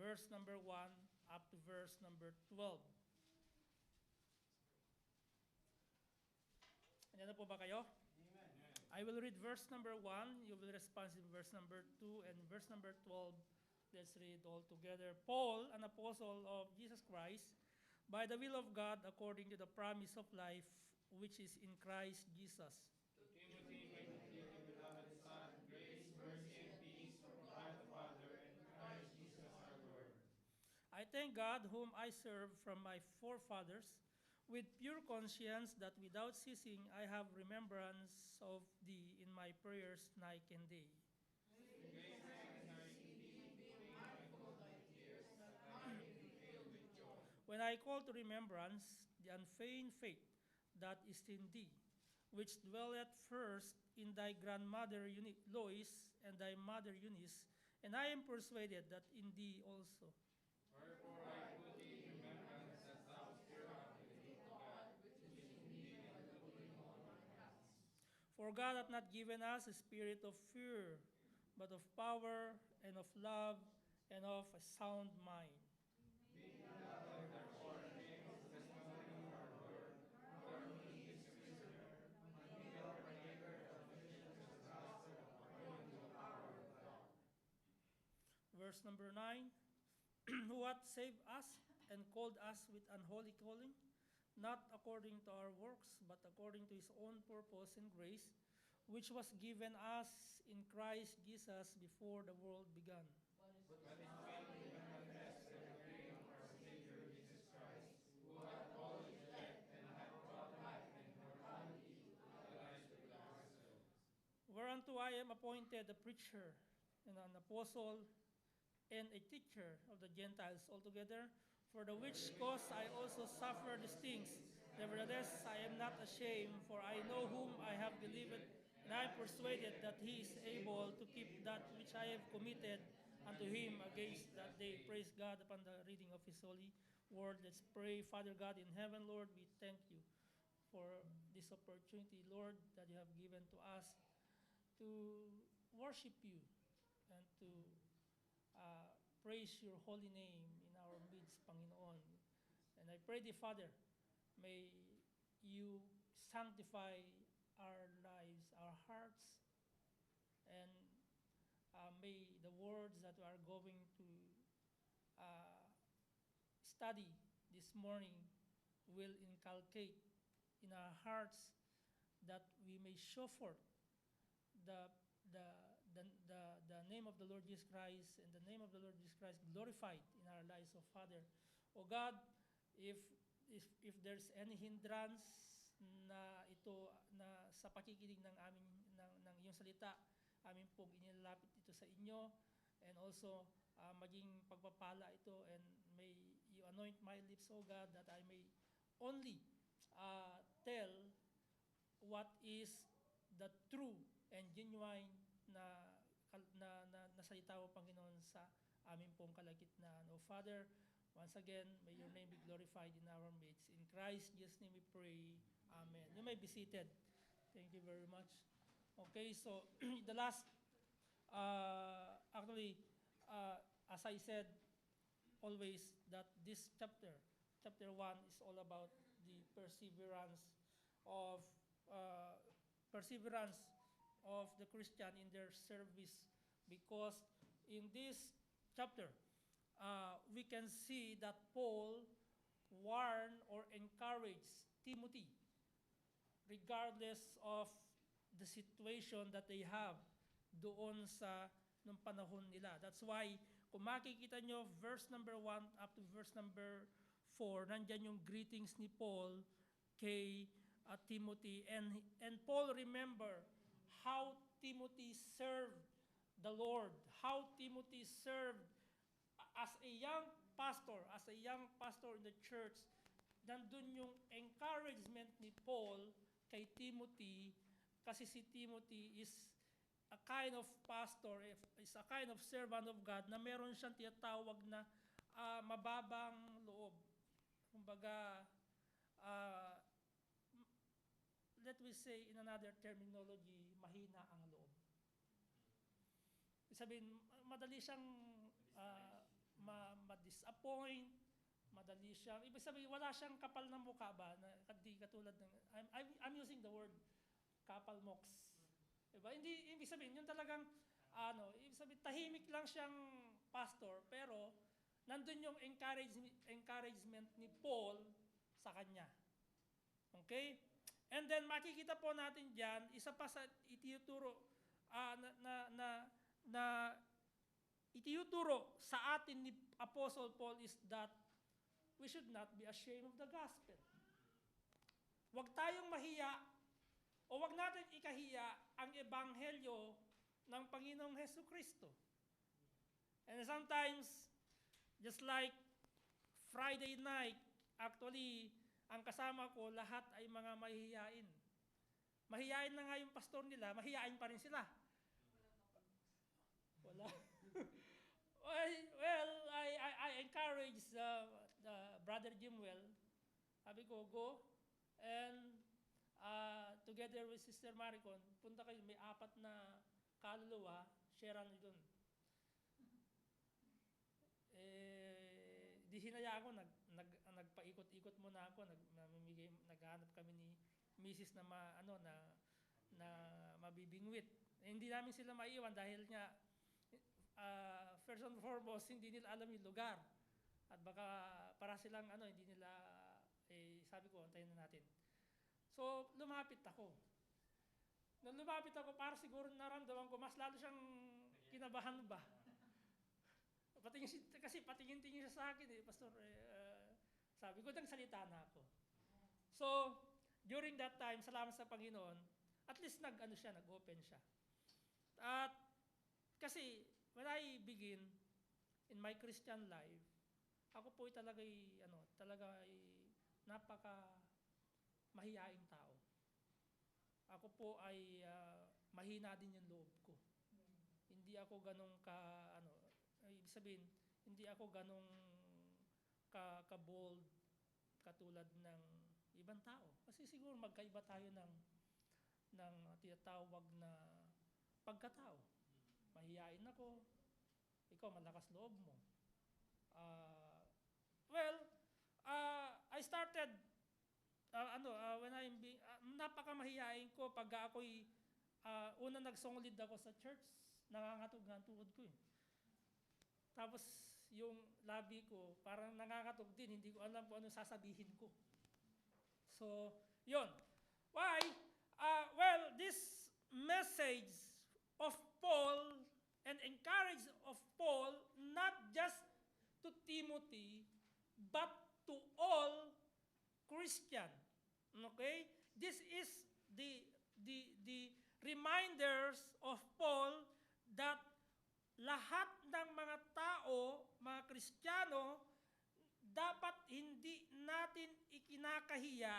verse number 1 up to verse number 12. Ano po ba kayo? Amen. I will read verse number 1. You will respond in verse number 2 and verse number 12. Let's read all together. Paul, an apostle of Jesus Christ, by the will of God, according to the promise of life, which is in Christ Jesus. To Timothy, my dearly beloved son, grace, mercy, and peace from God the Father and Christ Jesus our Lord. I thank God, whom I serve from my forefathers, with pure conscience, that without ceasing I have remembrance of thee in my prayers night and day. When I call to remembrance the unfeigned faith that is in thee, which dwelleth first in thy grandmother Lois and thy mother Eunice, and I am persuaded that in thee also. Wherefore I put thee in remembrance that thou stir up the faith of God, which is in thee and doing all my hearts. For God hath not given us a spirit of fear, but of power and of love and of a sound mind. Being beloved, therefore, in the name of the testimony of our Lord, nor me his prisoner, but be a partaker of the afflictions of the gospel according to the power of God. Verse number 9, who hath saved us and called us with unholy calling, not according to our works, but according to his own purpose and grace, which was given us in Christ Jesus before the world began. But is faith given manifest by the grace of our Savior Jesus Christ, who hath called his elect and hath brought life and immortality to the life with ourselves. Whereunto I am appointed a preacher and an apostle and a teacher of the Gentiles altogether, for the which cause I also suffer these things. Nevertheless, I am not ashamed, for I know whom I have believed, and I am persuaded that he is able to keep that which I have committed unto him against that day. Praise God upon the reading of his holy word. Let's pray. Father God in heaven, Lord, we thank you for this opportunity, Lord, that you have given to us to worship you and to praise your holy name in our midst, Panginoon. And I pray thee, Father, may you sanctify our lives, our hearts, and may the words that we are going to study this morning will inculcate in our hearts that we may show forth the name of the Lord Jesus Christ, and the name of the Lord Jesus Christ glorified in our lives, O Father. O God, if there's any hindrance na ito na sa pakikinig ng aming ng iyong salita, amin pong inilalapit ito sa inyo, and also maging pagpapala ito, and may you anoint my lips, O God, that I may only tell what is the true and genuine na salita mo, Panginoon, sa aming pong kalagitnaan. O Father, once again, may your name be glorified in our midst. In Christ Jesus' name we pray. Amen. You may be seated. Thank you very much. Okay, so the last, as I said, always that this chapter 1 is all about the perseverance of the Christian in their service, because in this chapter we can see that Paul warned or encouraged Timothy regardless of the situation that they have doon sa nung panahon nila. That's why kung makikita nyo verse number 1 up to verse number 4, nandyan yung greetings ni Paul kay Timothy, and Paul remember how Timothy served the Lord, how Timothy served as a young pastor in the church. Nandun yung encouragement ni Paul kay Timothy, kasi si Timothy is a kind of pastor, is a kind of servant of God na meron siyang tinatawag na mababang loob. Kumbaga, let me say in another terminology, mahina ang loob. Sabihin, madali siyang ma-disappoint, madali siyang, ibig sabihin, wala siyang kapal ng mukha ba, na hindi katulad ng, I'm using the word kapal moks. Diba? Hindi, ibig sabihin, yung talagang, ibig sabihin, tahimik lang siyang pastor, pero nandun yung encouragement ni Paul sa kanya. Okay? And then makikita po natin diyan, isa pa sa ituturo na ituturo sa atin ni Apostle Paul is that we should not be ashamed of the gospel. Huwag tayong mahiya o huwag natin ikahiya ang ebanghelyo ng Panginoong Hesukristo. And sometimes, just like Friday night, actually, ang kasama ko, lahat ay mga mahihiyain. Mahihiyain na nga yung pastor nila, mahihiyain pa rin sila. Wala. Well, I encourage the Brother Jimwell. Sabi ko, go. And together with Sister Maricon, punta kayo, may 4 na kaluluwa, sharean nyo dun. Di hinaya ako, nagpaikot-ikot muna ako, naghanap kami ni Mrs. na mabibingwit. Hindi namin sila maiwan dahil nga first and foremost, hindi nila alam yung lugar. At baka para silang hindi nila sabi ko, antayin na natin. So, lumapit ako. Nung lumapit ako, para siguro naramdaman ko, mas lalo siyang kinabahan ba. Kasi patingin-tingin siya sa akin Pastor, sabi ko, nagsalita na ako. So, during that time, salamat sa Panginoon, at least nag-open siya. At kasi, when I begin in my Christian life, ako po talaga napaka mahiyaing tao. Ako po ay mahina din yung loob ko. Hindi ako ganong ibig sabihin, hindi ako ganong ka-bold katulad ng ibang tao. Kasi siguro magkaiba tayo ng tinatawag na pagkatao. Mahiyain ako, ikaw malakas loob mo. I started when I'm napakamahiyain ko pag ako'y unang nagsonglid ako sa church, nangangatog nga ang tuhod ko Tapos yung labi ko, parang nangangatog din, hindi ko alam kung ano sasabihin ko. So, yun. Why? This message of Paul and encourage of Paul, not just to Timothy, but to all Christian. Okay? This is the reminders of Paul that lahat ng mga tao, mga Kristiyano, dapat hindi natin ikinakahiya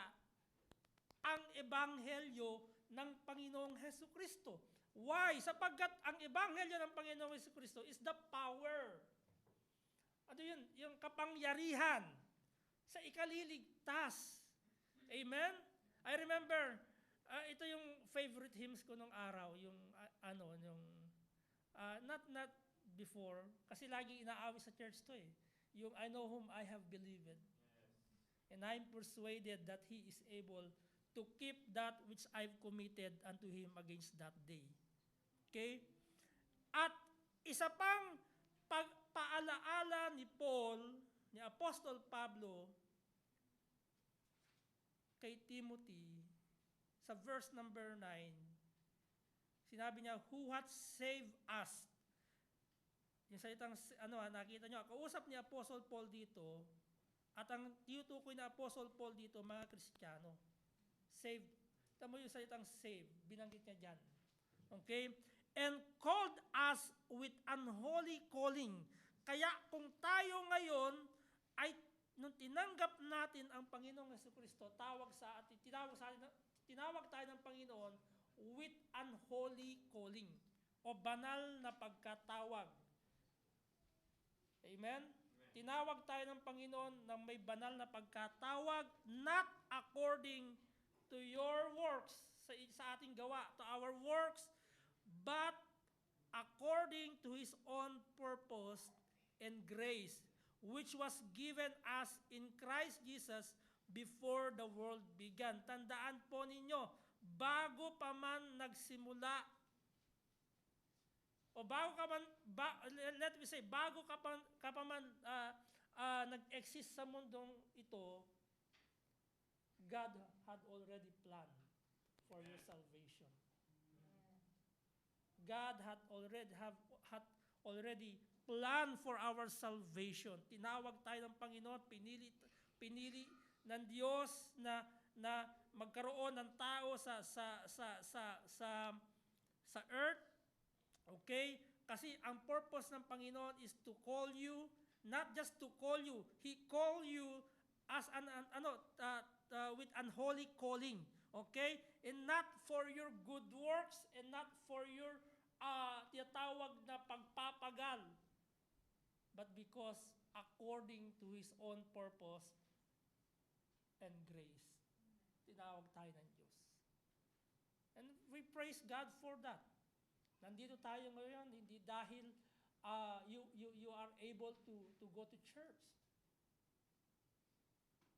ang ebanghelyo ng Panginoong Hesukristo. Why? Sapagkat ang ebanghelyo ng Panginoong Hesukristo is the power. Ano yun? Yung kapangyarihan sa ikaliligtas. Amen? I remember, ito yung favorite hymns ko nung araw, yung not before, kasi lagi inaawit sa church to Yung I know whom I have believed. Yes. And I'm persuaded that He is able to keep that which I've committed unto Him against that day. Okay? At isa pang pagpaalaala ni Paul, ni Apostol Pablo, kay Timothy, sa verse number 9, sinabi niya, who hath saved us. Yung salitang, nakita niyo, kausap ni Apostle Paul dito, at ang tinutukoy na Apostle Paul dito, mga Kristiyano. Saved. Tama yung salitang save, binanggit niya dyan. Okay? And called us with unholy calling. Kaya kung tayo ngayon, ay nung tinanggap natin ang Panginoong Jesucristo, tinawag tayo ng Panginoon with unholy calling o banal na pagkatawag. Amen? Tinawag tayo ng Panginoon na may banal na pagkatawag, not according to your works, sa ating gawa, to our works, but according to His own purpose and grace, which was given us in Christ Jesus before the world began. Tandaan po ninyo, bago pa man nagsimula, o bago ka man, let me say, bago ka pa man nag-exist sa mundong ito, God had already planned for your salvation. God had already planned for our salvation. Tinawag tayo ng Panginoon, pinili ng Diyos na magkaroon ng tao sa earth. Okay? Kasi ang purpose ng Panginoon is to call you, not just to call you, He called you as with unholy calling. Okay? And not for your good works and not for your tinatawag na pagpapagal, but because according to His own purpose and grace. Tinawag tayo ng Diyos. And we praise God for that. Nandito tayo ngayon, hindi dahil you are able to go to church.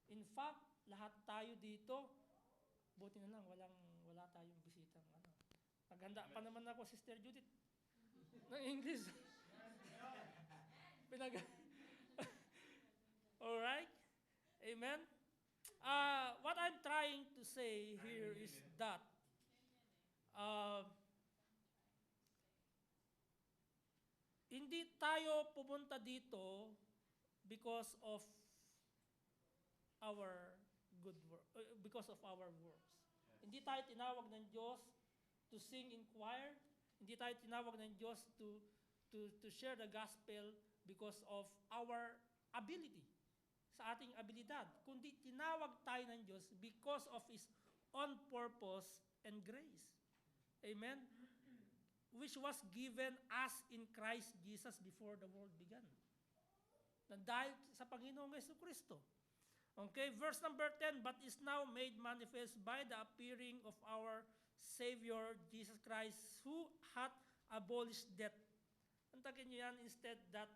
In fact, lahat tayo dito, buti na lang, wala tayong bisitang Naghanda pa naman ako, Sister Judith, ng English. Alright? Amen? What I'm trying to say here is that hindi tayo pumunta dito because of our good work, because of our works. Hindi tayo tinawag ng Diyos to sing in choir. Hindi tayo tinawag ng Diyos to share the gospel because of our ability, sa ating abilidad. Kundi tinawag tayo ng Diyos because of His own purpose and grace. Amen? Which was given us in Christ Jesus before the world began. Na dahil sa Panginoong Jesucristo. Okay, verse number 10, but is now made manifest by the appearing of our Savior, Jesus Christ, who hath abolished death. Antakin niyo yan, instead that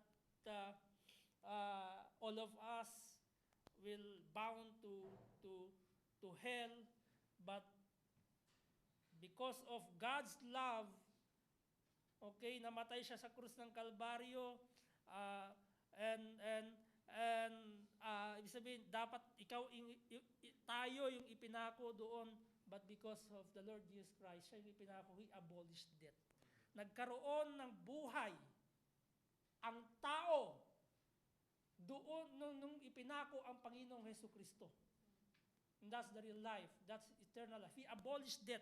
all of us will bound to hell, but because of God's love, okay, namatay siya sa krus ng Kalbaryo, ibig sabihin, dapat tayo yung ipinako doon, but because of the Lord Jesus Christ, siya yung ipinako, He abolished death. Nagkaroon ng buhay ang tao doon nung ipinako ang Panginoong Jesucristo. And that's the real life. That's eternal life. He abolished death.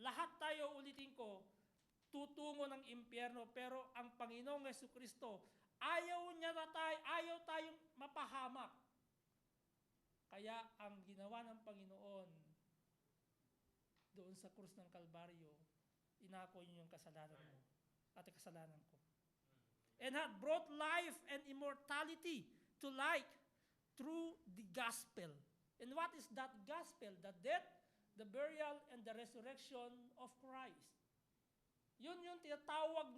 Lahat tayo, ulitin ko, tutungo ng impyerno, pero ang Panginoong Jesucristo, ayaw tayong mapahamak. Kaya ang ginawa ng Panginoon doon sa krus ng Kalbaryo, inako niyo yung kasalanan mo at kasalanan ko. And had brought life and immortality to light through the gospel. And what is that gospel? The death, the burial, and the resurrection of Christ. Yun yung tinatawag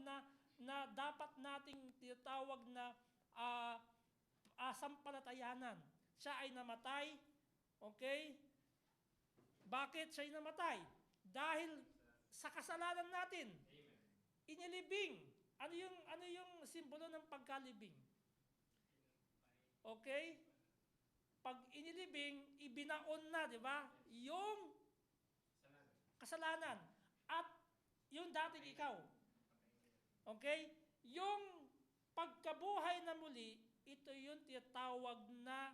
na dapat nating tinatawag na sampalatayanan. Siya ay namatay, okay? Bakit siya ay namatay? Dahil sa kasalanan natin. Inilibing. Ano yung simbolo ng pagkalibing? Okay? Pag inilibing, ibinaon na, di ba? Yung kasalanan. At yung dating ikaw. Okay? Yung pagkabuhay na muli, ito yung tinatawag na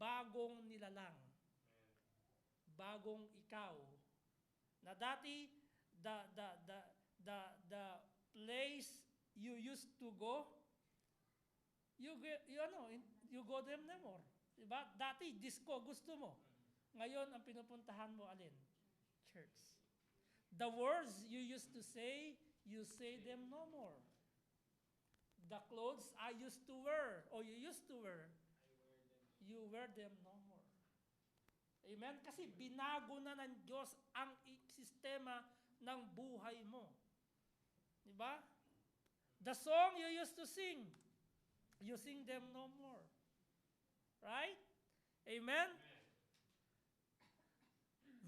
bagong nilalang. Bagong ikaw. Na dati, the place you used to go, you go there no more. Diba? Dati, disco, gusto mo. Ngayon, ang pinupuntahan mo, alin? Church. The words you used to say, you say them no more. The clothes I used to wear, or you used to wear, you wear them no more. Amen? Kasi binago na ng Diyos ang sistema ng buhay mo. Diba? The song you used to sing, using them no more. Right? Amen?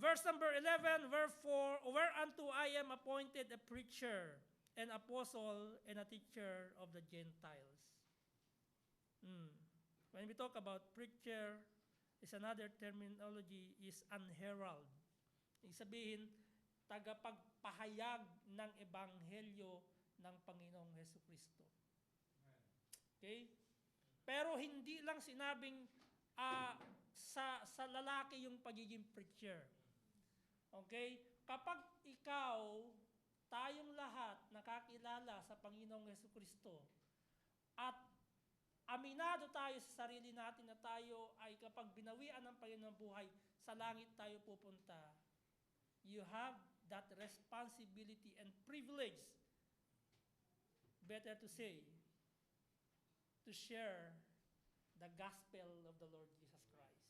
Verse number 11, whereunto I am appointed a preacher, an apostle, and a teacher of the Gentiles. When we talk about preacher, is another terminology is an herald. Ibig sabihin, tagapagpahayag ng ebanghelyo ng Panginoong Hesukristo. Okay? Pero hindi lang sinabing sa lalaki yung pagiging preacher. Okay? Kapag ikaw, tayong lahat nakakilala sa Panginoong Hesukristo at aminado tayo sa sarili natin na tayo ay kapag binawian ng Panginoon buhay, sa langit tayo pupunta. You have that responsibility and privilege, better to say, to share the gospel of the Lord Jesus Christ.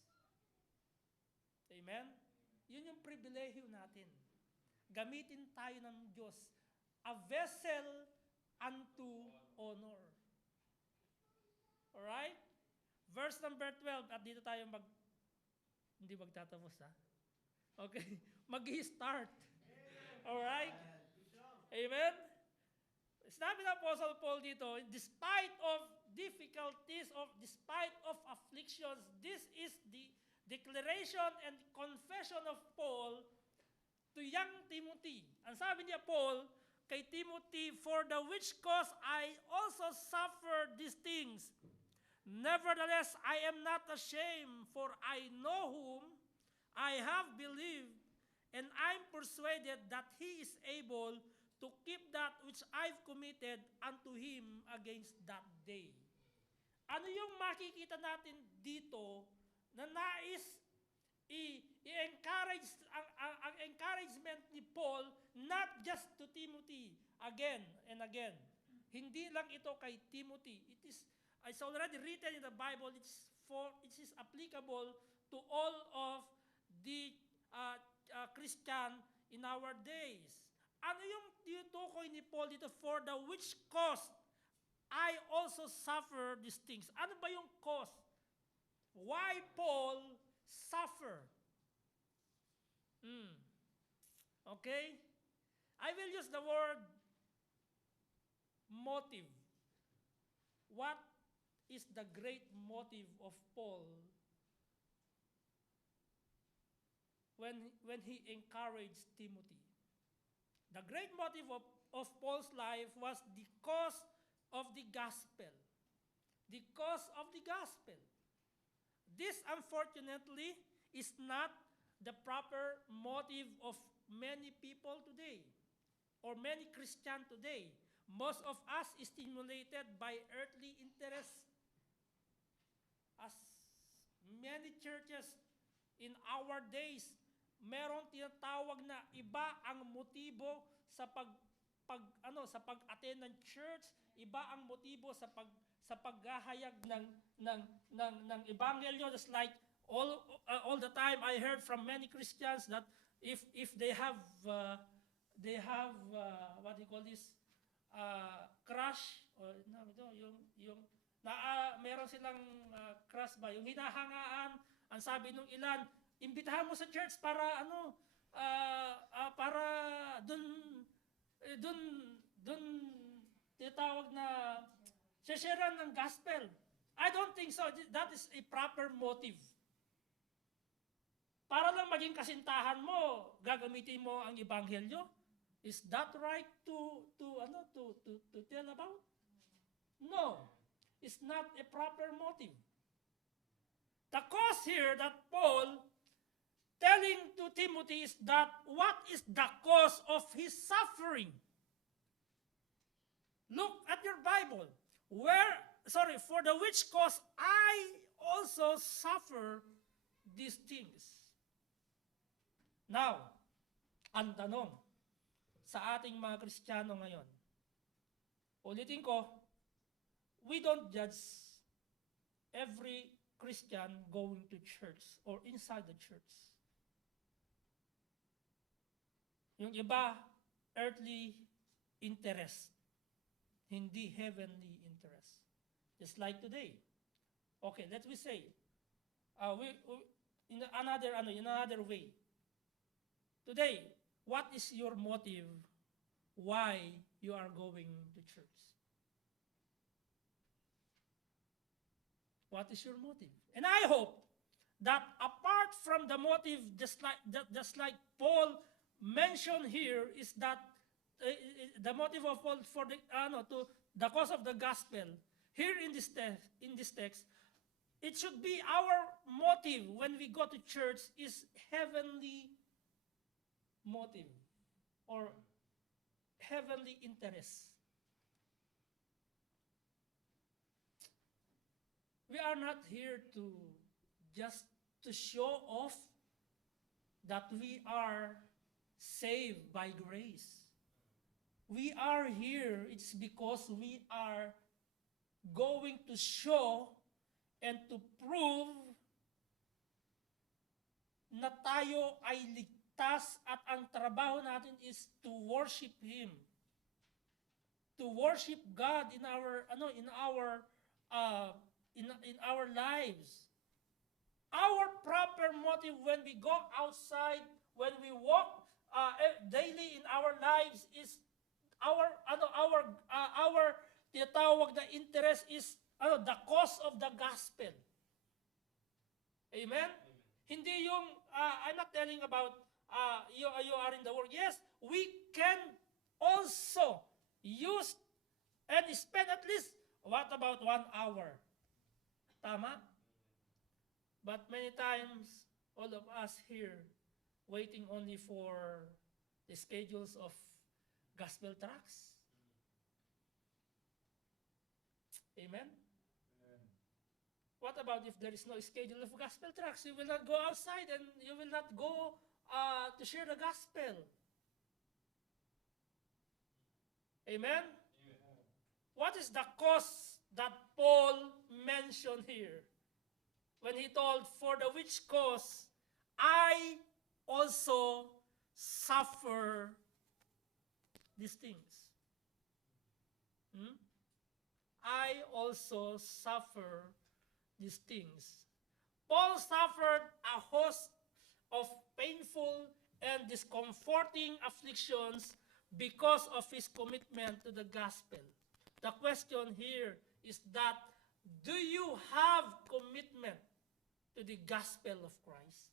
Amen? Yun yung pribilehyo natin. Gamitin tayo ng Diyos, a vessel unto honor. Alright? Verse number 12, at dito tayo hindi magtatapos ha? Okay? Mag-i-start. Alright? Amen? Sabi ng Apostle Paul dito, despite of difficulties, despite of afflictions, this is the declaration and confession of Paul to young Timothy. Ang sabi niya Paul kay Timothy, for the which cause I also suffer these things. Nevertheless, I am not ashamed, for I know whom I have believed, and I'm persuaded that He is able to keep that which I've committed unto Him against that day. Ano yung makikita natin dito na nais i-encourage ang encouragement ni Paul, not just to Timothy, again and again. Hindi lang ito kay Timothy. It's already written in the Bible. It is applicable to all of the Christian in our days. Ano yung tinutukoy ni Paul dito? For the which cause I also suffer these things. Ano ba yung cause? Why Paul suffer? Okay? I will use the word motive. What is the great motive of Paul when he encouraged Timothy? The great motive of Paul's life was the cause of the gospel. The cause of the gospel. This, unfortunately, is not the proper motive of many people today or many Christians today. Most of us is stimulated by earthly interests. As many churches in our days, meron tinatawag na iba ang motibo sa pag-attend ng church, iba ang motibo sa paghahayag ng ebanghelyo. Just like all the time I heard from many Christians that if they have what do you call this, crush, or meron silang crush ba, yung hinahangaan, ang sabi nung ilan, imbitahan mo sa church para para dun tinatawag na share ng gospel. I don't think so. That is a proper motive. Para lang maging kasintahan mo, gagamitin mo ang ebanghelyo. Is that right to tell about? No. It's not a proper motive. The cause here that Paul telling to Timothy is that what is the cause of his suffering? Look at your Bible. For the which cause I also suffer these things. Now, ang tanong sa ating mga Kristiyano ngayon, ulitin ko, we don't judge every Christian going to church or inside the church. Yung iba, earthly interest, hindi heavenly interest. Just like today. Okay, let me say, in another way. Today, what is your motive why you are going to church? What is your motive? And I hope that apart from the motive, just like Paul mentioned here, is that the motive of Paul for the cause of the gospel here in this text, it should be our motive when we go to church is heavenly motive or heavenly interest. We are not here to just to show off that we are saved by grace. We are here, it's because we are going to show and to prove na tayo ay ligtas at ang trabaho natin is to worship Him. To worship God in our lives. Our proper motive when we go outside, when we walk daily in our lives is our tinatawag na interest is the cause of the gospel. Amen? Hindi yung I'm not telling about you are in the world. Yes, we can also use and spend at least what about 1 hour? Tama? But many times, all of us here, waiting only for the schedules of gospel tracts. Amen? What about if there is no schedule of gospel tracts? You will not go outside and you will not go to share the gospel. Amen? What is the cause that Paul mentioned here? When he told, for the which cause I also suffer these things. I also suffer these things. Paul suffered a host of painful and discomforting afflictions because of his commitment to the gospel. The question here is that, do you have commitment to the gospel of Christ?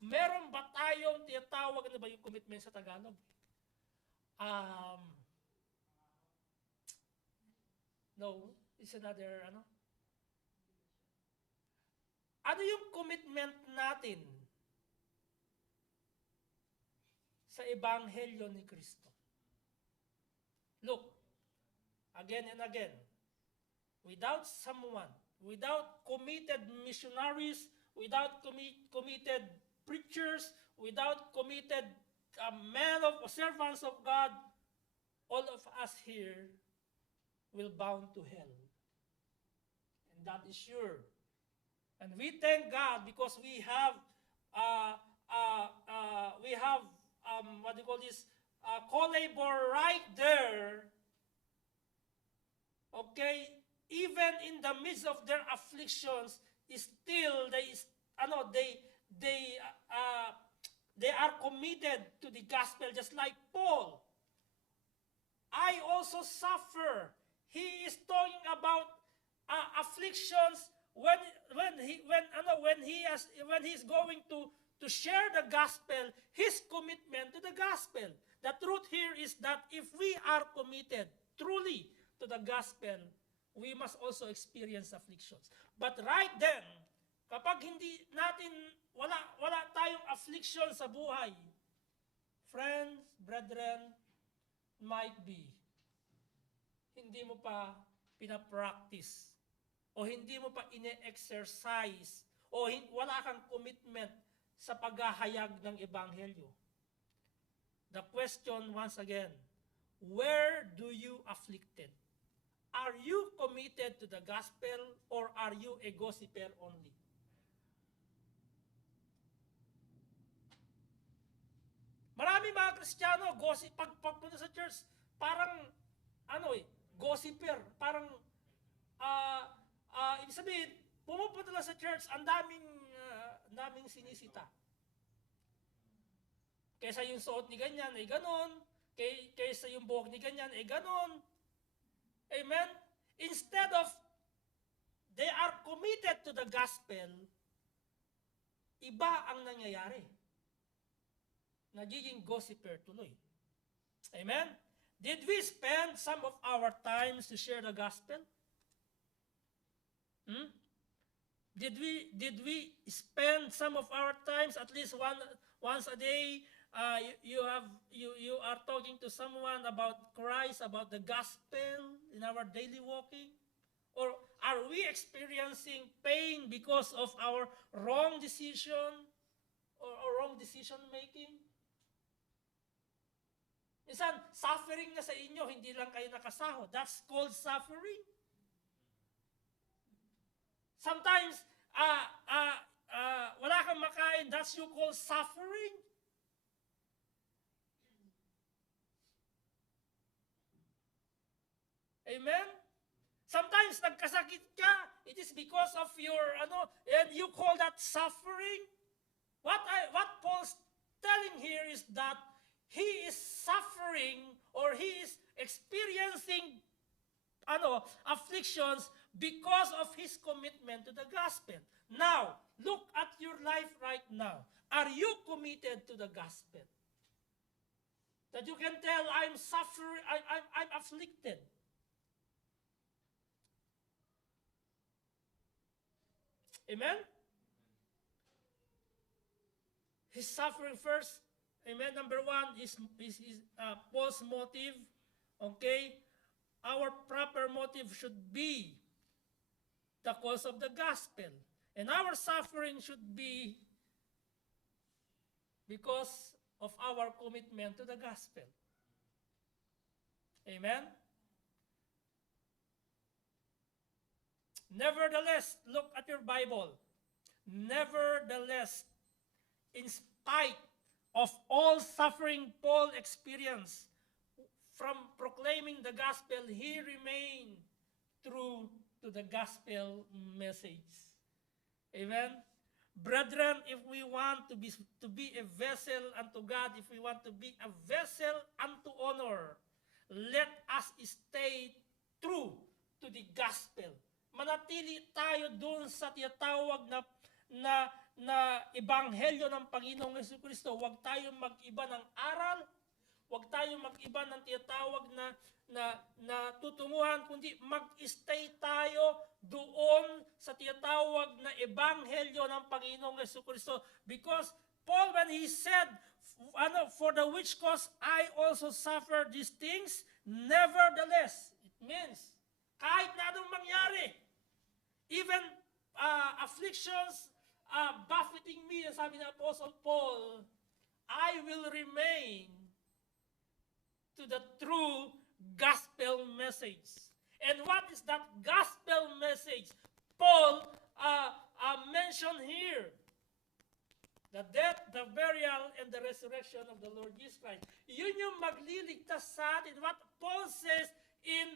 Meron ba tayong tinatawag, ano ba yung commitment sa Tagalog? No, it's another, Ano yung commitment natin sa Ebanghelyo ni Kristo? Look, again and again, without someone, without committed missionaries, without committed preachers, without committed men of servants of God, all of us here will bound to hell. And that is sure. And we thank God because we have co-labor right there. Okay, even in the midst of their afflictions, still they are committed to the gospel, just like Paul. I also suffer. He is talking about afflictions when he's going to share the gospel, his commitment to the gospel. The truth here is that if we are committed truly to the gospel, we must also experience afflictions. But right then, kapag hindi natin, wala tayong affliction sa buhay, friends, brethren, might be, hindi mo pa pinapractice, o hindi mo pa ine-exercise, o wala kang commitment sa paghahayag ng Ebanghelyo. The question once again, where do you afflicted? Are you committed to the gospel or are you a gossiper only? Marami mga Kristiyano, gossip, pagpunta sa church, parang, gossiper, parang, sabihin, pumupunta lang sa church, ang daming sinisita. Kaysa yung suot ni ganyan, ay ganon. Kaysa yung buhok ni ganyan, ay ganon. Amen? Instead of they are committed to the gospel, iba ang nangyayari. Nagiging gossiper tuloy. Amen? Did we spend some of our times to share the gospel? Did we spend some of our times, at least once a day, you are talking to someone about Christ, about the gospel in our daily walking? Or are we experiencing pain because of our wrong decision or wrong decision making? Minsan, suffering na sa inyo, hindi lang kayo nakasahod. That's called suffering. Sometimes, wala kang makain, that's you call suffering. Amen? Sometimes nagkasakit ka, it is because of your, and you call that suffering. What Paul's telling here is that he is suffering or he is experiencing afflictions because of his commitment to the gospel. Now, look at your life right now. Are you committed to the gospel? That you can tell, I'm suffering, I'm afflicted. Amen? He's suffering first. Amen? Number one is Paul's motive. Okay? Our proper motive should be the cause of the gospel. And our suffering should be because of our commitment to the gospel. Amen? Nevertheless, look at your Bible. Nevertheless, in spite of all suffering Paul experienced from proclaiming the gospel, he remained true to the gospel message. Amen? Brethren, if we want to be a vessel unto God, if we want to be a vessel unto honor, let us stay true to the gospel. Manatili tayo doon sa tinatawag na ebanghelyo ng Panginoong Jesucristo. Huwag tayong mag-iba ng aral, huwag tayong mag-iba ng tinatawag na tutunguhan, kundi mag-stay tayo doon sa tinatawag na ebanghelyo ng Panginoong Jesucristo. Because Paul, when he said, for the which cause I also suffer these things, nevertheless, it means, kahit na anong mangyari, even afflictions buffeting me, sabi ng Apostle Paul, I will remain to the true gospel message. And what is that gospel message? Paul mentioned here. The death, the burial, and the resurrection of the Lord Jesus Christ. Yun yung magliligtas sa atin. What Paul says in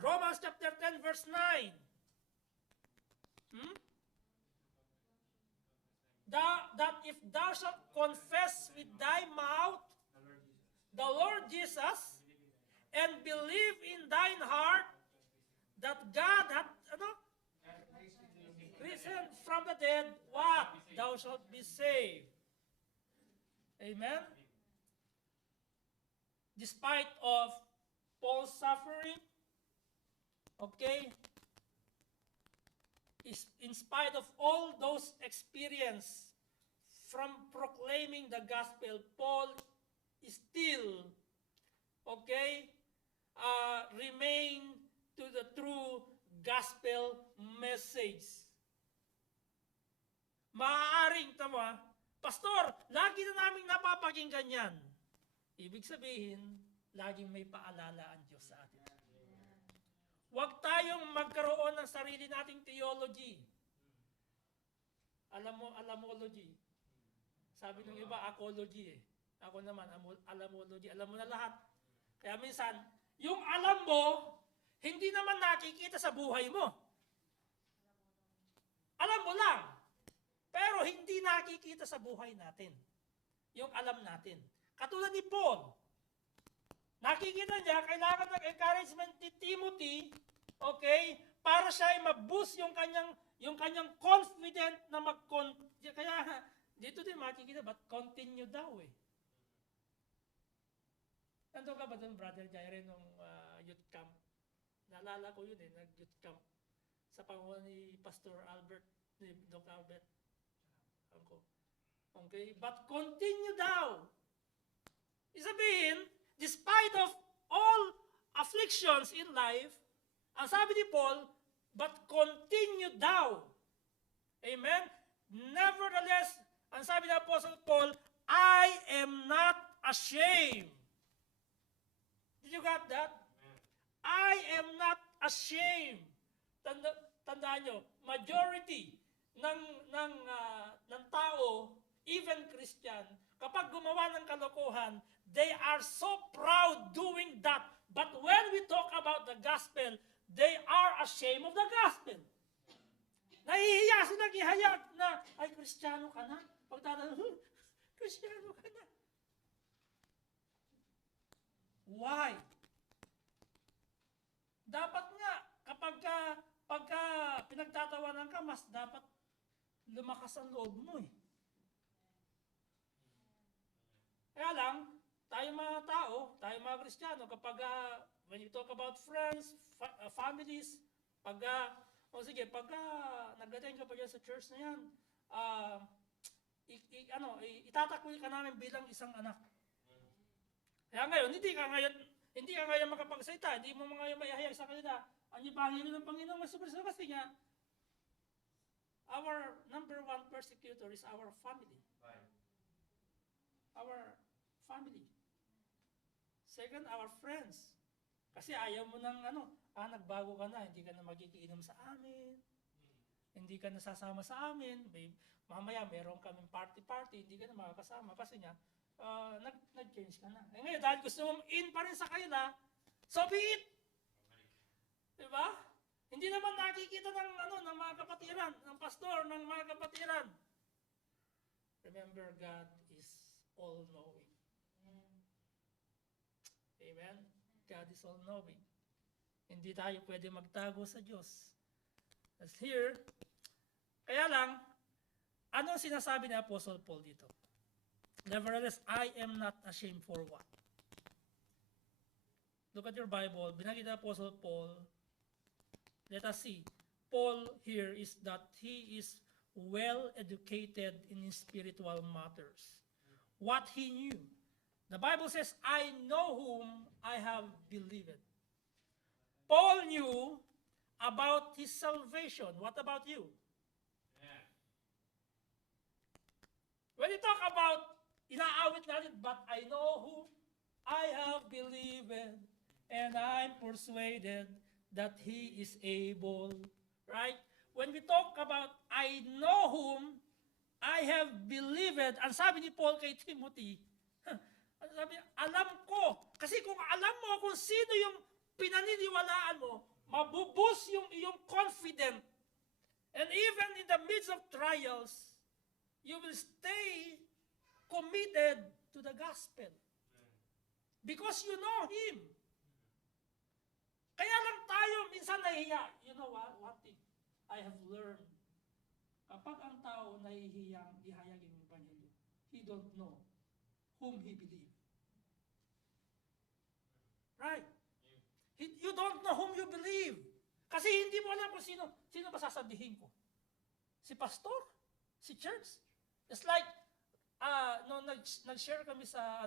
Romans chapter 10 verse 9. That if thou shalt confess with thy mouth the Lord Jesus and believe in thine heart that God hath risen from the dead, what? Thou shalt be saved. Amen? Despite of Paul's suffering, okay, in spite of all those experience from proclaiming the gospel, Paul is still, okay, remain to the true gospel message. Maaaring, tama, Pastor, lagi na naming napapakinggan yan. Ibig sabihin, laging may paalala ang Diyos sa atin. Huwag tayong magkaroon ng sarili nating theology. Alamology. Sabi ng iba, acology eh. Ako naman, alamology. Alam mo na lahat. Kaya minsan, yung alam mo, hindi naman nakikita sa buhay mo. tao lang. Pero hindi nakikita sa buhay natin. Yung alam natin. Katulad ni Paul. Nakikita niya, kailangan ng encouragement ni Timothy, okay, para siya ay ma-boost yung kanyang confident na kaya dito din makikita, but continue daw eh. Nandun ka ba doon, Brother Jaire, nung youth camp? Naalala ko yun eh, nag-youth camp sa pangunan ni Pastor Albert, ni Doc Albert. Okay, but continue daw. Isabihin, despite of all afflictions in life, ang sabi ni Paul, but continue daw. Amen? Nevertheless, ang sabi ni Apostle Paul, I am not ashamed. Did you got that? I am not ashamed. Tandaan nyo, majority ng tao, even Christian, kapag gumawa ng kalokohan, they are so proud doing that. But when we talk about the gospel, they are ashamed of the gospel. Nahihiya sila, gihayag na, ay, Kristiyano ka na. Pagtatanong, Kristiyano ka na. Why? Dapat nga, pagka pinagtatawanan ka, mas dapat lumakas ang loob mo eh. Kaya lang, tayo mga tao, tayo mga Kristiyano, kapag when you talk about friends, families, pagka nag-attend ka pa dyan sa church na yan, itatakwil ka namin bilang isang anak. Kaya ngayon, hindi ka ngayon makapagsalita, hindi mo ngayon maihayag sa kanila ang ibanghelyo ng Panginoong Jesucristo kasi nga, our number one persecutor is our family. Right. Our family. Second, our friends. Kasi ayaw mo ng nagbago ka na, hindi ka na magigiinom sa amin, hindi ka nasasama sa amin, mamaya meron kaming party, hindi ka na makakasama kasi nga, nag-change ka na. Eh ngayon, dahil gusto mong in pa rin sa kanila, so be it! Diba? Hindi naman nakikita ng mga kapatiran, ng pastor, ng mga kapatiran. Remember, God is all-knowing. Amen? God is all-knowing. Hindi tayo pwede magtago sa Diyos. As here, kaya lang, ano sinasabi ni Apostle Paul dito? Nevertheless, I am not ashamed for what? Look at your Bible. Binanggit ni Apostle Paul. Let us see. Paul here is that he is well educated in spiritual matters. What he knew. The Bible says, I know whom I have believed. Paul knew about his salvation. What about you? Yeah. When you talk about, inaawit natin, but I know whom I have believed, and I'm persuaded that he is able. Right? When we talk about, I know whom I have believed, ang sabi ni Paul kay Timothy, sabi, alam ko. Kasi kung alam mo kung sino yung pinaniniwalaan mo, mabubus yung iyong confident. And even in the midst of trials, you will stay committed to the gospel. Because you know Him. Kaya lang tayo minsan nahihiya. You know what? One thing I have learned. Kapag ang tao nahihiyang ihayag yung Ebanghelyo, he don't know whom he believes. Right? You don't know whom you believe. Kasi hindi mo alam kung sino ba sasabihin ko. Si pastor? Si church? It's like, nag-share kami sa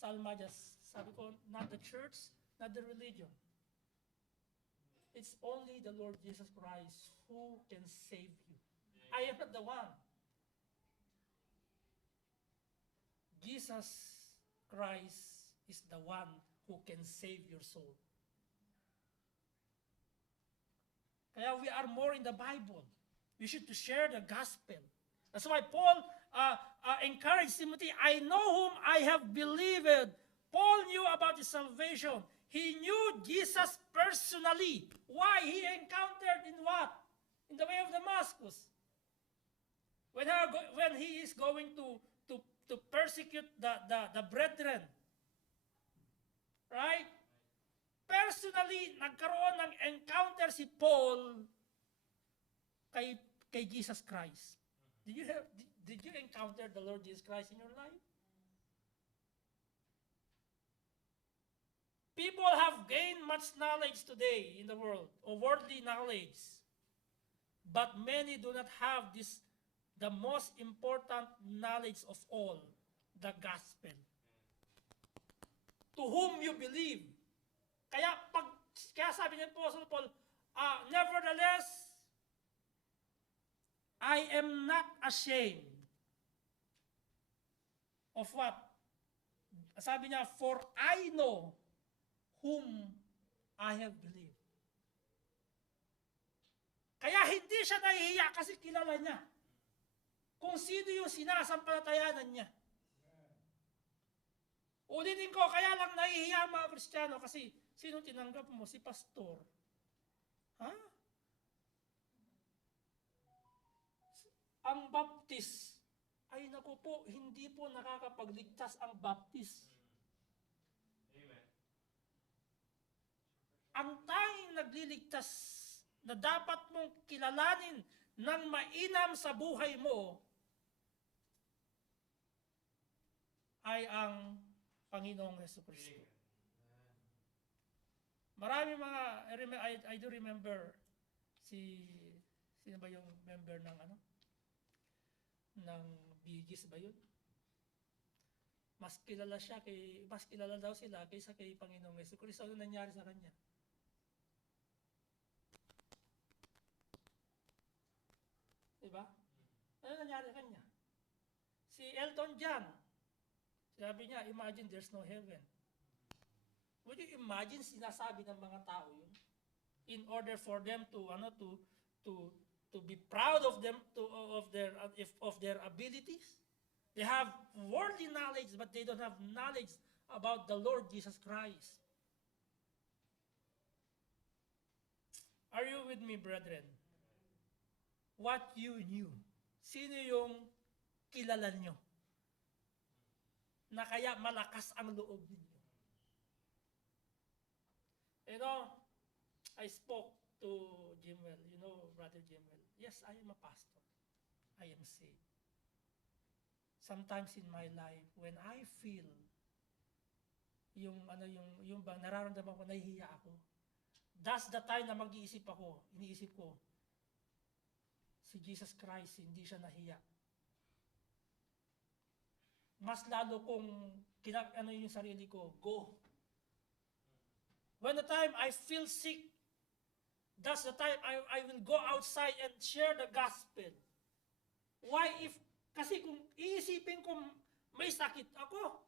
Almajas. Sabi ko, not the church, not the religion. It's only the Lord Jesus Christ who can save you. I am not the one. Jesus Christ is the one who can save your soul. Kaya we are more in the Bible. We should to share the gospel. That's why Paul encouraged Timothy, I know whom I have believed. Paul knew about his salvation. He knew Jesus personally. Why? He encountered in what? In the way of the mud. Damascus. When he is going to persecute the brethren. Right? Personally, nagkaroon ng encounter si Paul kay Jesus Christ. Did you encounter the Lord Jesus Christ in your life? People have gained much knowledge today in the world, or worldly knowledge. But many do not have the most important knowledge of all, the gospel. To whom you believe. Kaya sabi ni Apostle Paul, nevertheless, I am not ashamed of what? Sabi niya, for I know whom I have believed. Kaya hindi siya nahihiya kasi kilala niya kung sino yung sinasampalatayanan niya. Ulitin ko, kaya lang nahihiya ang mga Kristiyano kasi sino tinanggap mo? Si pastor. Ha? Ang baptist, ay naku po, hindi po nakakapagligtas ang baptist. Ang tanging nagliligtas na dapat mong kilalanin ng mainam sa buhay mo ay ang Panginoong Jesucristo. Marami mga, I do remember sino ba yung member ng ng Bigis ba yun? Mas kilala daw sila kaysa kay Panginoong Jesucristo. Ano nangyari sa kanya? Diba? Ano nangyari sa kanya? Si Elton John, sabi niya, imagine there's no heaven. Would you imagine sinasabi ng mga tao yun? In order for them to be proud of them, of their abilities. They have worldly knowledge, but they don't have knowledge about the Lord Jesus Christ. Are you with me, brethren? What you knew. Sino yung kilala nyo? Na kaya malakas ang loob ninyo. You know, I spoke to Jimwell, Brother Jimwell. Yes, I am a pastor. I am saved. Sometimes in my life, when I feel yung nararamdaman ko, nahihiya ako. That's the time na iniisip ko, si Jesus Christ, hindi siya nahiya. Mas lalo kung yung sarili ko, go. When the time I feel sick, that's the time I will go outside and share the gospel. Why? Kasi kung iisipin ko may sakit ako,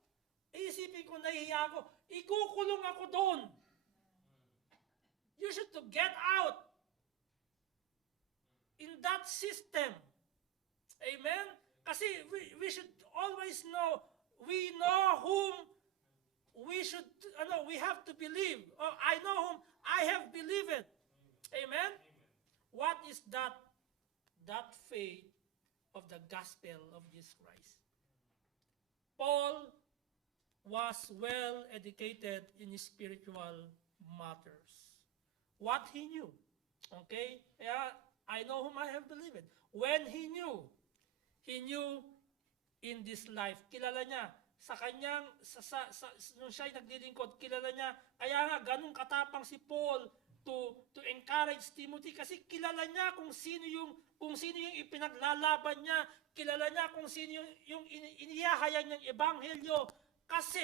iisipin ko nahihiya ako, ikukulong ako doon. You should to get out in that system. Amen? Kasi we should always know, we know whom we have to believe. Oh, I know whom I have believed. Amen? What is that faith of the gospel of Jesus Christ? Paul was well educated in spiritual matters. What he knew. Okay? I know whom I have believed. When he knew in this life, kilala niya, sa kanyang, nung siya'y naglilingkod, kilala niya, kaya nga ganun katapang si Paul to encourage Timothy kasi kilala niya kung sino yung ipinaglalaban niya, kilala niya kung sino yung inihahayag niyang ebanghelyo kasi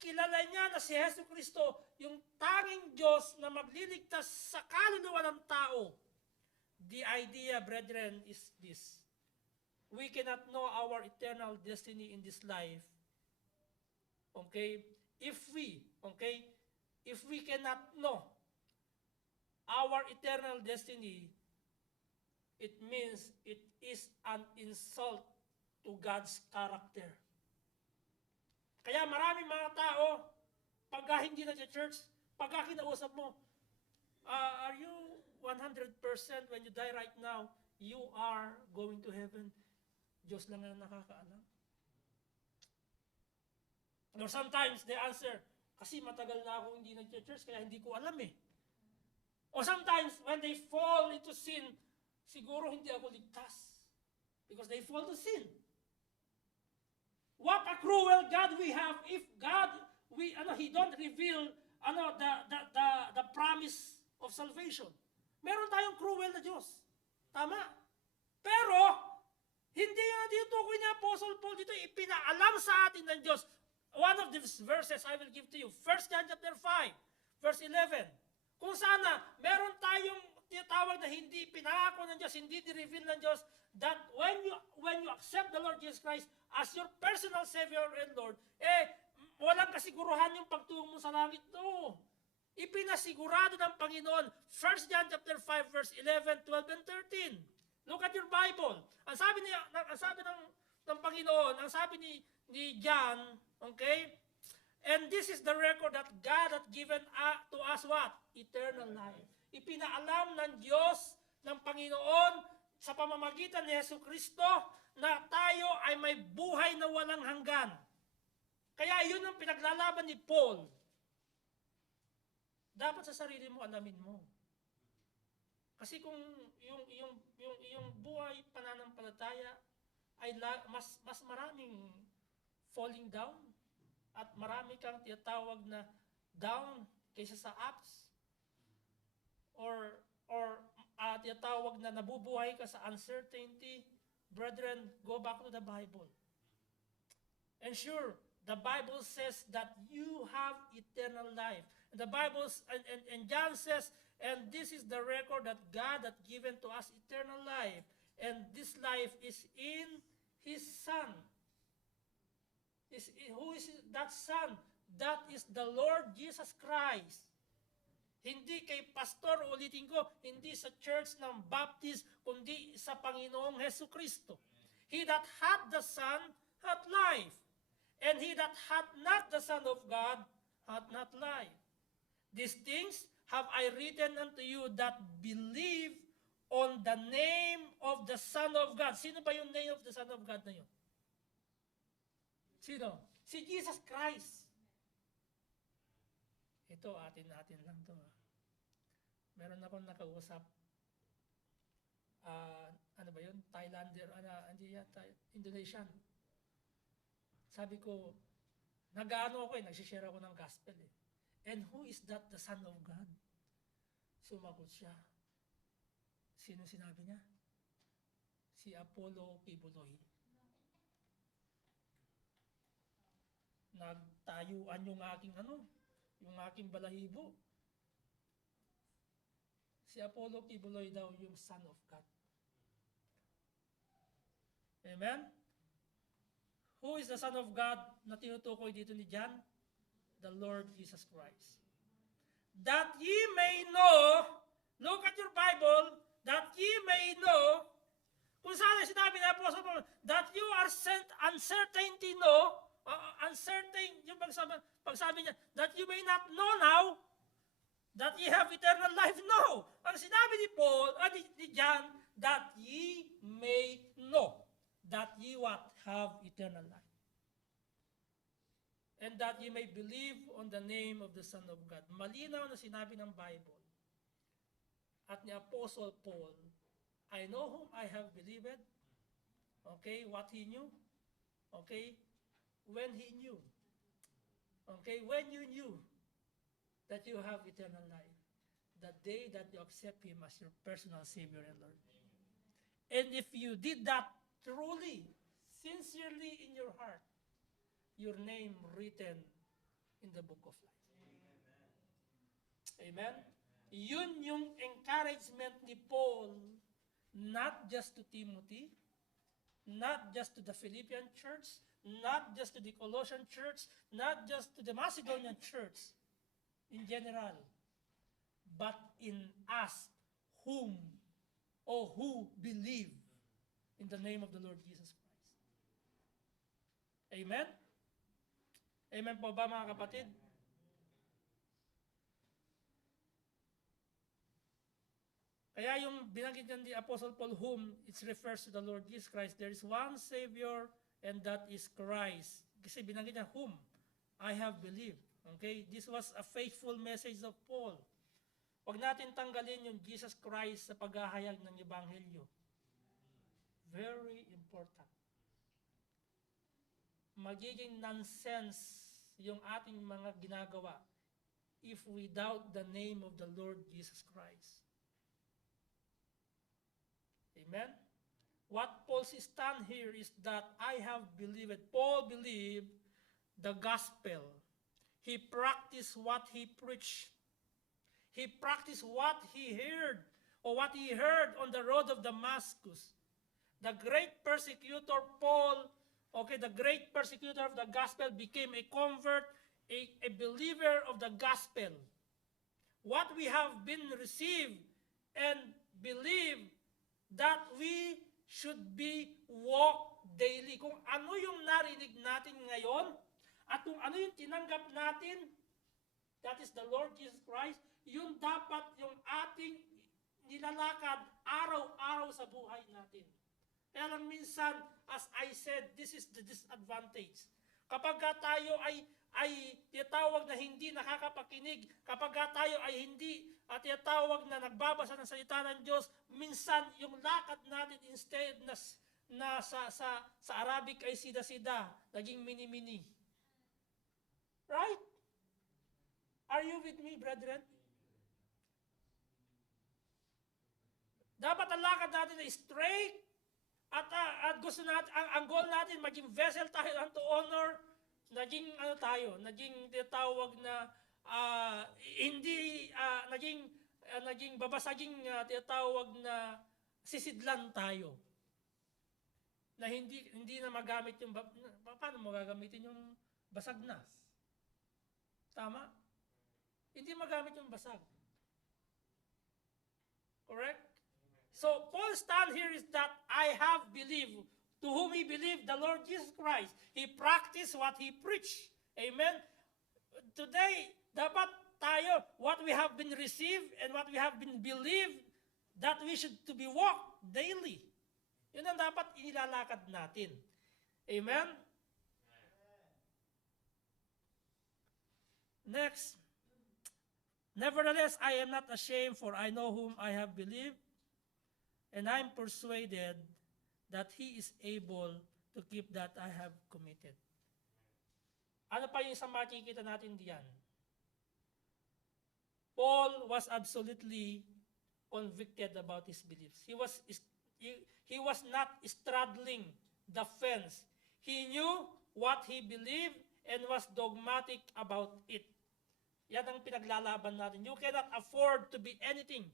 kilala niya na si Jesucristo yung tanging Diyos na magliligtas sa kaluluwa ng tao. The idea, brethren, is this. We cannot know our eternal destiny in this life. Okay? If we cannot know our eternal destiny, it means it is an insult to God's character. Kaya maraming mga tao, pagka hindi na sa church, pagka kinausap mo, are you 100% when you die right now, you are going to heaven, Diyos lang ang nakakaalam. Or sometimes they answer, kasi matagal na akong hindi nag-church, kaya hindi ko alam eh. Or sometimes when they fall into sin, siguro hindi ako ligtas. Because they fall to sin. What a cruel God we have if God, He don't reveal the promise of salvation. Meron tayong cruel na Diyos. Tama. Pero, hindi yung natutukoy ni Apostle Paul dito, ipinaalam sa atin ng Diyos. One of these verses I will give to you. 1 John chapter 5, verse 11. Kung sana, meron tayong tinatawag na hindi pinangako ng Diyos, hindi di-reveal ng Diyos, that when you accept the Lord Jesus Christ as your personal Savior and Lord, walang kasiguruhan yung pagtungo mo sa langit. No. Ipinasigurado ng Panginoon. 1 John chapter 5, verse 11, 12, and 13. Look at your Bible. Ang sabi ng Panginoon, ang sabi ni John, okay? And this is the record that God had given to us what? Eternal life. Ipinaalam ng Diyos, ng Panginoon, sa pamamagitan ni Yesu Kristo, na tayo ay may buhay na walang hanggan. Kaya yun ang pinaglalaban ni Paul. Dapat sa sarili mo, alamin mo. Kasi kung yung buhay pananampalataya ay mas maraming falling down at marami kang tinatawag na down kaysa sa ups or tinatawag na nabubuhay ka sa uncertainty, brethren, go back to the Bible. And sure, the Bible says that you have eternal life. And the Bible and John says, and this is the record that God had given to us, eternal life. And this life is in His Son. Who is that Son? That is the Lord Jesus Christ. Hindi kay pastor, ulitin ko, hindi sa church ng Baptist, kundi sa Panginoong Hesu Kristo. He that hath the Son hath life. And he that hath not the Son of God hath not life. These things have I written unto you that believe on the name of the Son of God. Sino ba yung name of the Son of God na yun? Sino? Si Jesus Christ. Ito, atin lang to. Meron akong nakausap. Ano ba yun? Thailander, Indonesian. Sabi ko, nag-ano ako nagsishare ako ng gospel eh. And who is that the Son of God? Sumagot siya. Sino sinabi niya? Si Apollo Kibuloy. Nagtayuan yung aking balahibo. Si Apollo Kibuloy daw yung Son of God. Amen? Who is the Son of God na tinutukoy dito ni John? The Lord Jesus Christ. That ye may know, look at your Bible, that ye may know, kung saan sinabi ni Apostle Paul, that you are uncertainty know, uncertain, yung pagsabi niya, that you may not know now, that ye have eternal life. No! Ang sinabi ni Paul, ni John, that ye may know, that ye what? Have eternal life. And that ye may believe on the name of the Son of God. Malinaw na sinabi ng Bible at ni Apostle Paul, I know whom I have believed. Okay, what he knew. Okay, when he knew. Okay, when you knew that you have eternal life, the day that you accept Him as your personal Savior and Lord. And if you did that truly, sincerely in your heart, your name written in the book of life. Amen? Yun yung encouragement ni Paul, not just to Timothy, not just to the Philippian church, not just to the Colossian church, not just to the Macedonian church in general, but in us who believe in the name of the Lord Jesus Christ. Amen? Amen po ba mga kapatid? Kaya yung binanggit niyan ni Apostle Paul, whom it refers to the Lord Jesus Christ, there is one Savior, and that is Christ. Kasi binanggit niya, whom I have believed. Okay? This was a faithful message of Paul. Huwag natin tanggalin yung Jesus Christ sa paghahayag ng Ebanghelyo. Very important. Magiging nonsense yung ating mga ginagawa if we doubt the name of the Lord Jesus Christ. Amen? What Paul's stand here is that I have believed. Paul believed the gospel. He practiced what he preached. He practiced what he heard, or what he heard on the road of Damascus. The great persecutor Paul, the great persecutor of the gospel, became a convert, a believer of the gospel. What we have been received and believe that we should be walk daily. Kung ano yung narinig natin ngayon, at kung ano yung tinanggap natin, that is the Lord Jesus Christ, yun dapat yung ating nilalakad araw-araw sa buhay natin. Kaya lang minsan, as I said, this is the disadvantage. Kapag tayo ay tiyatawag na hindi nakakapakinig, kapag tayo ay hindi tiyatawag na nagbabasa ng salita ng Diyos, minsan yung lakad natin instead na sa Arabic ay sida-sida, naging mini-mini. Right? Are you with me, brethren? Dapat ang lakad natin ay straight, at gusto natin, ang goal natin, maging vessel tayo unto honor, naging tawag na naging babasaging tawag na sisidlan tayo. Na hindi na magamit yung, paano mo gagamitin yung basag na? Tama? Hindi magamit yung basag. Correct? So, Paul's stand here is that I have believed, to whom he believed, the Lord Jesus Christ. He practiced what he preached. Amen? Today, dapat tayo, what we have been received and what we have been believed, that we should to be walked daily. Yun ang dapat inilalakad natin. Amen? Next. Nevertheless, I am not ashamed, for I know whom I have believed, and I am persuaded that he is able to keep that I have committed. Ano pa yung isang makikita natin diyan? Paul was absolutely convicted about his beliefs. He was not straddling the fence. He knew what he believed and was dogmatic about it. Yan ang pinaglalaban natin. You cannot afford to be anything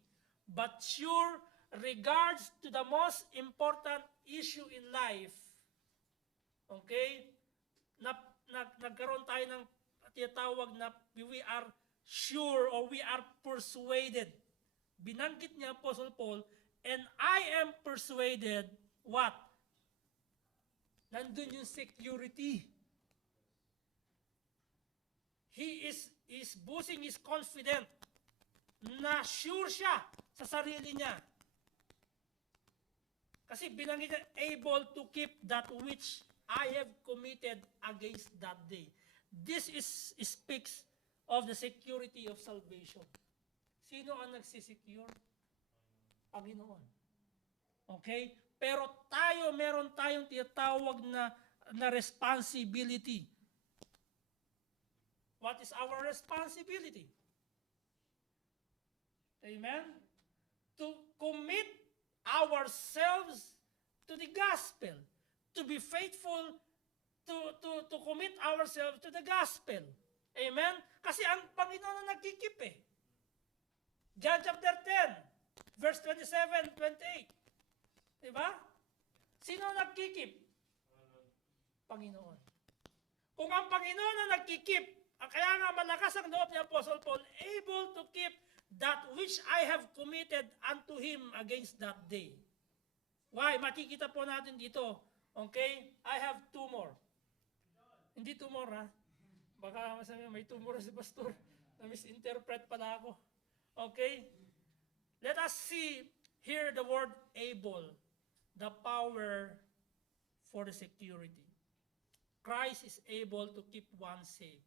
but sure regards to the most important issue in life. Okay? Nagkaroon tayo ng tinatawag na we are sure or we are persuaded. Binanggit niya Apostle Paul, and I am persuaded, what? Nandun yung security. He is boasting, is confident, na sure siya sa sarili niya. Kasi binanggit niya, able to keep that which I have committed against that day. This speaks of the security of salvation. Sino ang nagsisecure? Panginoon. Okay? Pero meron tayong tinatawag na responsibility. What is our responsibility? Amen? To commit ourselves to the gospel. To be faithful to commit ourselves to the gospel. Amen? Kasi ang Panginoon na nagkikip eh. John chapter 10, verse 27, 28. Diba? Sino nagkikip? Panginoon. Kung ang Panginoon na nagkikip, kaya nga malakas ang loob ni Apostle Paul, able to keep that which I have committed unto him against that day. Why? Makikita po natin dito. Okay? I have 2 more. Hindi 2 more ha. Baka masabi may 2 more si pastor. Na misinterpret pala ako. Okay? Let us see here the word able, the power for the security. Christ is able to keep one safe.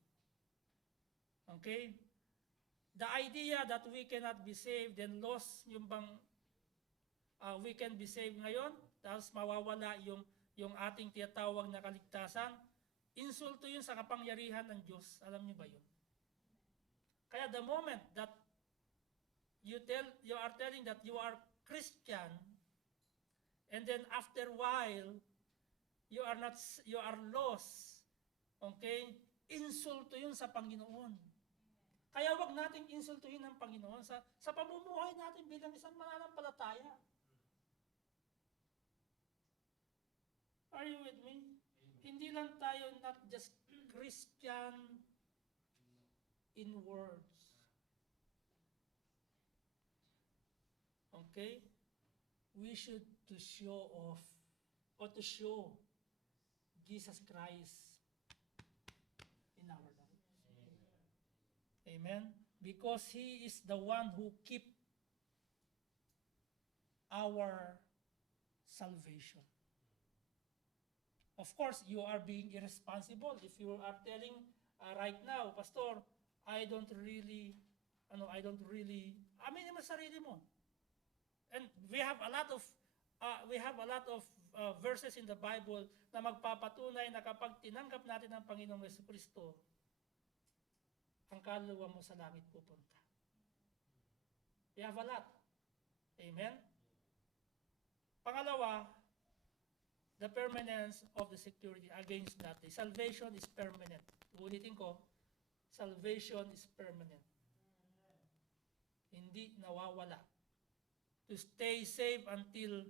Okay? The idea that we cannot be saved and lost, yung bang we can be saved ngayon, tapos mawawala yung ating tinatawag na kaligtasan, insulto yun sa kapangyarihan ng Diyos. Alam niyo ba yun? Kaya the moment that you are telling that you are Christian, and then after a while, you are lost, okay? Insulto yun sa Panginoon. Kaya wag nating insultuhin ang Panginoon sa pamumuhay natin bilang isang mananampalataya. Are you with me? Hindi lang tayo not just Christian in words. Okay? We should to show off or to show Jesus Christ in our life. Amen? Because He is the one who keep our salvation. Of course, you are being irresponsible if you are telling right now, Pastor, I don't really, aminin mo sarili mo. And we have a lot of verses in the Bible na magpapatunay na kapag tinanggap natin ang Panginoong Jesucristo, ang kaluluwa mo sa langit pupunta. We have a lot. Amen? Pangalawa, the permanence of the security against that. Salvation is permanent. Ulitin ko, salvation is permanent. Hindi nawawala. To stay safe until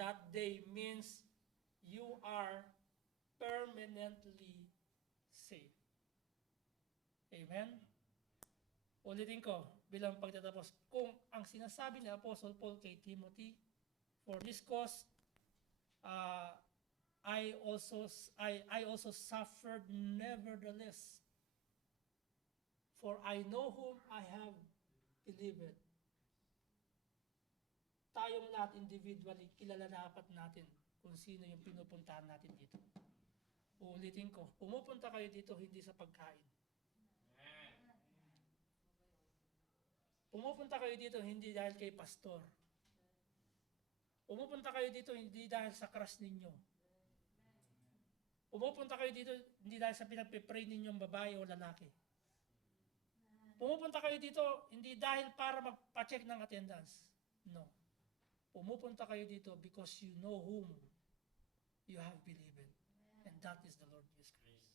that day means you are permanently safe. Amen? Ulitin ko bilang pagtatapos. Kung ang sinasabi ni Apostle Paul kay Timothy, for this cause, I also suffered nevertheless, for I know whom I have believed. Tayong lahat individually, kilala dapat natin kung sino yung pinupuntahan natin dito. Uulitin ko, pumupunta kayo dito hindi sa pagkain. Pumupunta kayo dito hindi dahil kay pastor. Pumupunta kayo dito hindi dahil sa crush ninyo. Pumupunta kayo dito hindi dahil sa pinagpipray ninyong babae o lalaki. Pumupunta kayo dito hindi dahil para magpa-check ng attendance. No. Pumupunta kayo dito because you know whom you have believed. And that is the Lord Jesus Christ.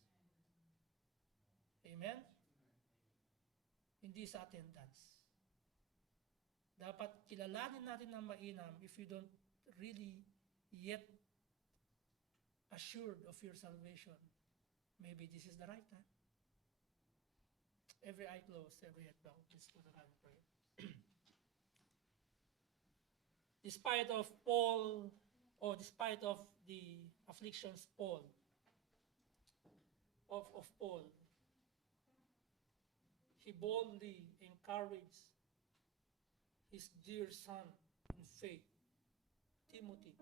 Amen? Hindi sa attendance. Dapat kilalanin natin ng mainam if you don't really yet assured of your salvation. Maybe this is the right time. Every eye closed, every head bowed. Let's go to God and pray. Despite of the afflictions of Paul, he boldly encouraged his dear son in faith, Timothy.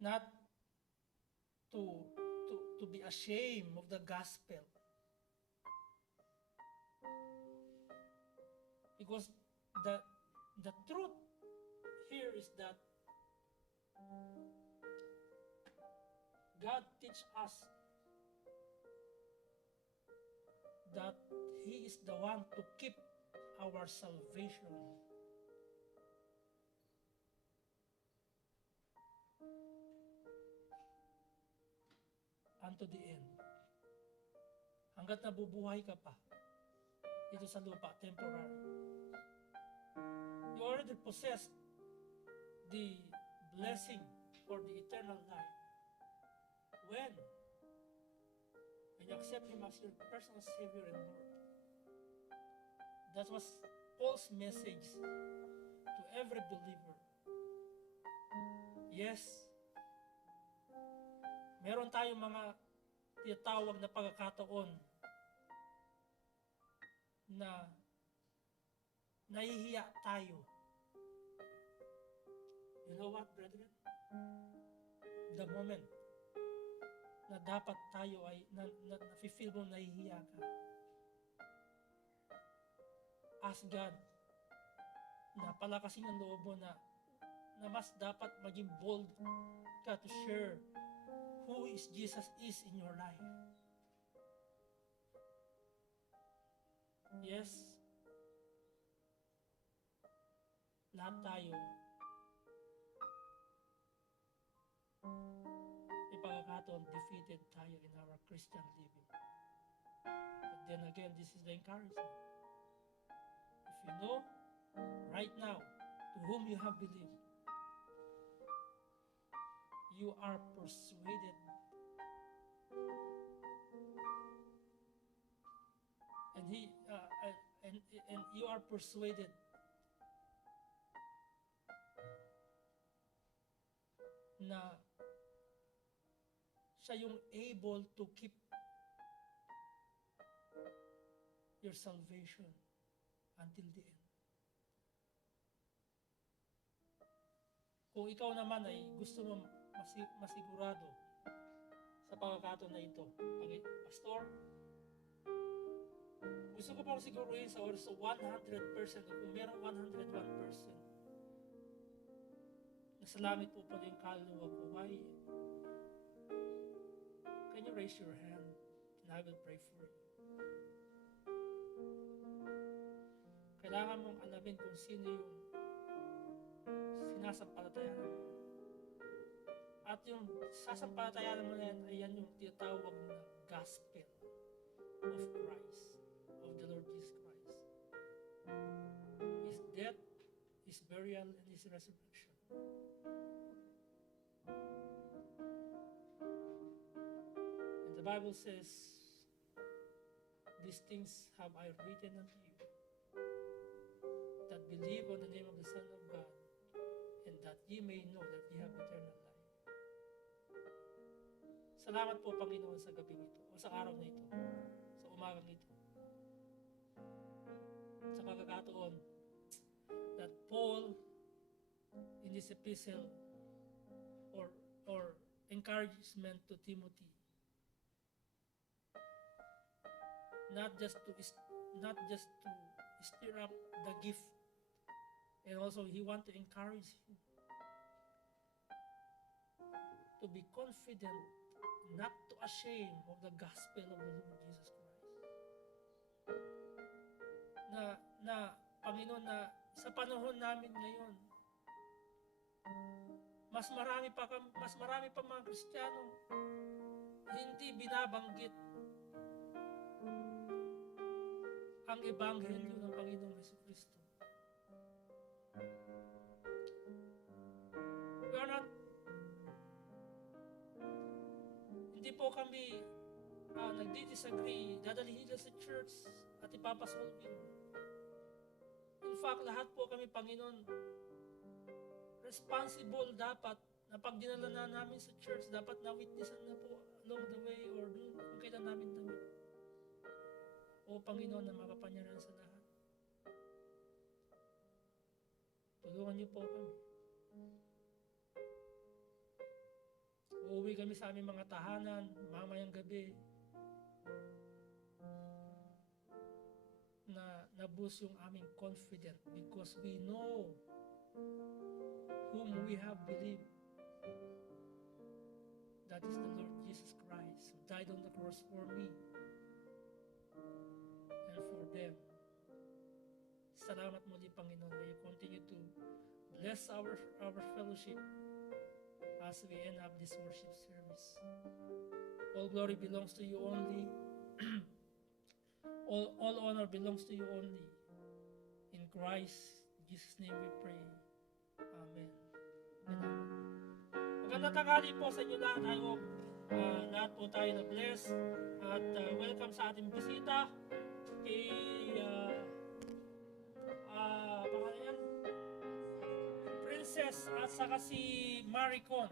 Not to be ashamed of the gospel. Because the truth here is that God teaches us that He is the one to keep our salvation. Unto the end. Hanggat nabubuhay ka pa dito sa lupa, temporary. You already possess the blessing for the eternal life. When you accept Him as your personal Savior and Lord. That was Paul's message to every believer. Yes, meron tayong mga tinatawag na pagkakataon na nahihiya tayo. You know what, brethren? The moment na dapat tayo ay na-feel mo nahihiya ka, ask God na palakasin ang loob mo na mas dapat maging bold ka to share who is Jesus is in your life. Yes, lahat tayo may pagkakataon defeated tayo in our Christian living. But then again, this is the encouragement. If you know right now to whom you have believed, you are persuaded and you are persuaded na siya yung able to keep your salvation until the end. Kung ikaw naman ay gusto mo masigurado sa pagkakataon na ito, Pastor, gusto ko pang siguruhin sa oras 100% o kung meron 101% nasa langit po pala yung kaluluwa ko, why? Can you raise your hand and I will pray for you? Kailangan mong alamin kung sino yung sinasampalatayanan mo. At yung sasampalatayanan mo na yan ay yan yung tinatawag na gospel of Christ, of the Lord Jesus Christ. His death, His burial, and His resurrection. And the Bible says, these things have I written unto you, that believe on the name of the Son of God, and that ye may know that ye have eternal life. Salamat po, Panginoon, sa gabing ito, o sa araw na ito, sa umagang ito. Sa pagkakataon that Paul, in this epistle, or encouragement to Timothy, not just to stir up the gift, and also he want to encourage him to be confident, not to ashamed of the gospel of the Lord Jesus Christ. Na Panginoon, na sa panahon namin ngayon, mas marami pa mga Kristiyano hindi binabanggit ang ebanghelyo ng Panginoong Jesucristo. We are not, hindi po kami nagdi-disagree, dadalhin nila sa church at ipapasolving. In fact, lahat po kami, Panginoon, responsible dapat na pag dinala na namin sa church, dapat na-witnessan na po along the way or doon kung kailan namin damit. O Panginoon na makapangyarihan sa lahat. Tulungan niyo po kami. Uuwi kami sa aming mga tahanan, mamayang gabi, na nabus yung aming confident because we know whom we have believed. That is the Lord Jesus Christ who died on the cross for me and for them. Salamat muli, Panginoon. May you continue to bless our fellowship as we end up this worship service. All glory belongs to you only. All honor belongs to you only. In Christ Jesus' name we pray. Amen. Magandang tanghali po sa inyo lahat. I hope lahat po tayo na-bless. At welcome sa ating bisita kay Princess at saka si Maricon.